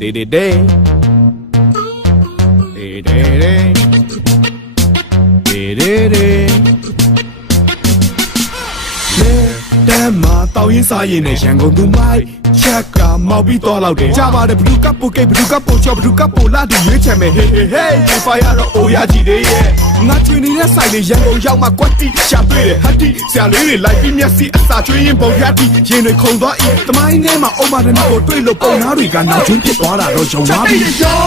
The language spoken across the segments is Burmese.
day day day day day day day day တမတောင်းရင်စားရင်နဲ့ရန်ကုန်သူမိုက်ချက်ကမောက်ပြီးတော့လောက်တယ်ကြပါတယ်ဘလူးကပ်ပိုကိတ်ဘလူးကပ်ပိုချောဘလူးကပ်ပိုလာဒီရွေးချယ်မယ်ဟေးဟေးဟေးဒီဖိုင်ရတော့အိုရကြီးတွေရဲ့ငါချွေနေတဲ့ဆိုင်လေးရန်ကုန်ရောက်မှကွက်တီရှာတွေ့တယ်ဟတ်တီဆရာလေးတွေလိုက်ပြီးမျက်စိအစာကျွေးရင်ပုံရတီရင်တွေခုန်သွားဤတမိုင်းထဲမှာအုံးမတမီကိုတွေ့လို့ပုံနာတွေကနောက်ကျွန်းဖြစ်သွားတာတော့ယုံသွားပြီရော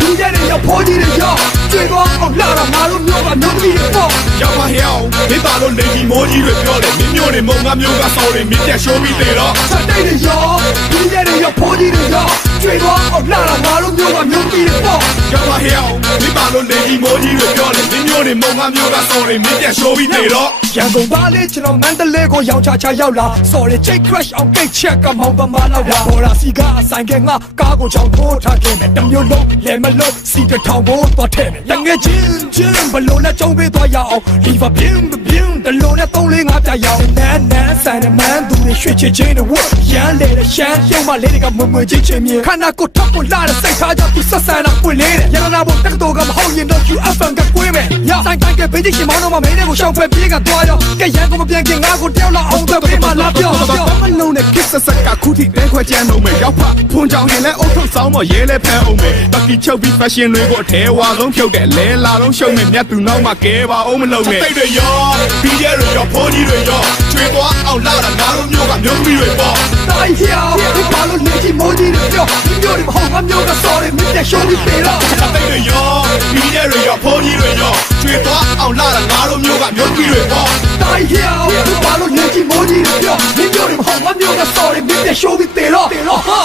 လူရဲတွေရောဖိုးကြီးတွေရောကျွေးသွားအောင်လာတာငါတို့မျိုးကမျိုးကြီးတွေပေါ့ရောက်ပါဟဲ့အောင်မိသားလို့လေကြီးမိုးကြီးတွေပြောတယ်မင်းမျိုးတွေမုံငါမျိုးကစော်တွေမင်းပြရှိုးပြီးတယ်တော့စတဲ့တွေရောလူရဲတွေရောဖိုးကြီးတွေရောကျွေးသွားအောင်လာတာငါတို့မျိုးကမျိုးကြီးတွေပေါ့ရောက်ပါဟဲ့အောင်မိသားလို့လေကြီးမိုးကြီးတွေပြောတယ်မင်းမျိုးတွေမုံငါမျိုးကစော်တွေမင်းပြရှိုးပြီးတယ်တော့ရန်ကုန်သားလေးကျွန်တော်မန္တလေးကိုရောင်းချချရောက်လာ sorry check crash အောင်ကိတ်ချက်ကမောင်ပမာလောက်လာဘော်လာစီကအဆိုင်ကငါကားကိုချောင်းထိုးထားခဲ့မယ်တမျိုးလုံးလဲမလို့စီတထောင်ကိုသွားထဲမယ်တငယ်ချင်းဘလို့နဲ့ကြုံပေးသွားရအောင်ဒီဖပြင်းတလုံးနဲ့3 4 5ပြရအောင်နန်းဆိုင်တဲ့မန်းသူတွေရွှေချစ်ချင်းတွေဝတ်ရမ်းလေတဲ့ရှမ်းပြုံးမလေးတွေကမွေချင်းချင်းမြင်ခန္ဓာကိုထောက်ကိုလာတဲ့စိတ်ထားကြောင့်သူဆက်ဆံတာပွင့်လေးတဲ့ရတနာဘုံတက္ကသိုလ်ကမဟုတ်ရင်တော့ QFN ကကွေးမယ်ရဆိုင်တိုင်းကဘေးကြီးရှင်မောင်းတော့မမင်းတွေကိုရှောင်ဖက်ပြေးကသွားရောကဲရန်ကုန်မပြန်ခင်ငါကိုတယောက်လောက်အောင်သက်ပေးမှလာပြောမလုံးနဲ့ kiss ဆက်ကခုထိတဲခွဲချမ်းလုံးမယ်ရောက်ဖဖွန်ကြောင်ရင်လဲအုတ်ထုတ်ဆောင်မရဲလဲဖမ်းအောင်မယ်တက်ကီချုပ်ပြီး fashion တွေကိုအထဲဝါဆုံးဖြုတ်တယ်လဲလာလုံးရှုံနဲ့မြတ်သူနောက်မှကဲပါအောင်မလုံးနဲ့တိတ်တွေရောပြီးရဲတွေရောဖိုးကြီးတွေရောကျွေးသွားအောင်လာတာငါတို့မျိုးကမျိုးသမီးတွေပေါ့တိုင်းဟျောဒီပါလို့နေကြီးမိုးကြီးတွေပြောဒီမျိုးတွေမဟုတ်ငါမျိုးကစော်တယ်မြတ်ရှိုးပြီးပြေတော့တိတ်တွေရောပြီးရဲတွေရောဖိုးကြီးတွေရောကျွေးသွားအောင်လာတာငါတို့မျိုးကမျိုးသမီးတွေပေါ့တိုင်းဟျောဒီပါလို့နေကြီးမိုးကြီးတွေပြောဒီမျိုးတွေမဟုတ်ငါမျိုးကစော်တယ်မြတ်ရှိုးပြီးပြေတော့ဟာ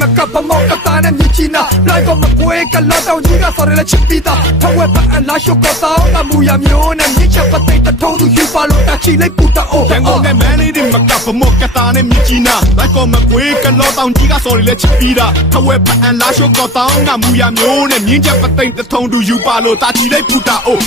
မကပ်ပမောက်ကတာနဲ့မြချီနာလိုက်တော့မကွဲကလာတော့ကြီးကစော်ရလက်ချစ်ပြီးသားထဝက်ပအလာရှုကောတောင်းကမူရမျိုးနဲ့မြချပတ်သိတထုံးသူယူပါလို့တချီလိုက်ပူတာအိုရန်ကုန်နဲ့မန်းလေးတွေမကပ်ပမောက်ကတာနဲ့မြချီနာလိုက်တော့မကွဲကလာတော့ကြီးကစော်ရလက်ချစ်ပြီးသားထဝက်ပအလာရှုကောတောင်းကမူရမျိုးနဲ့မြချပတ်သိတထုံးသူယူပါလို့တချီလိုက်ပူတာအို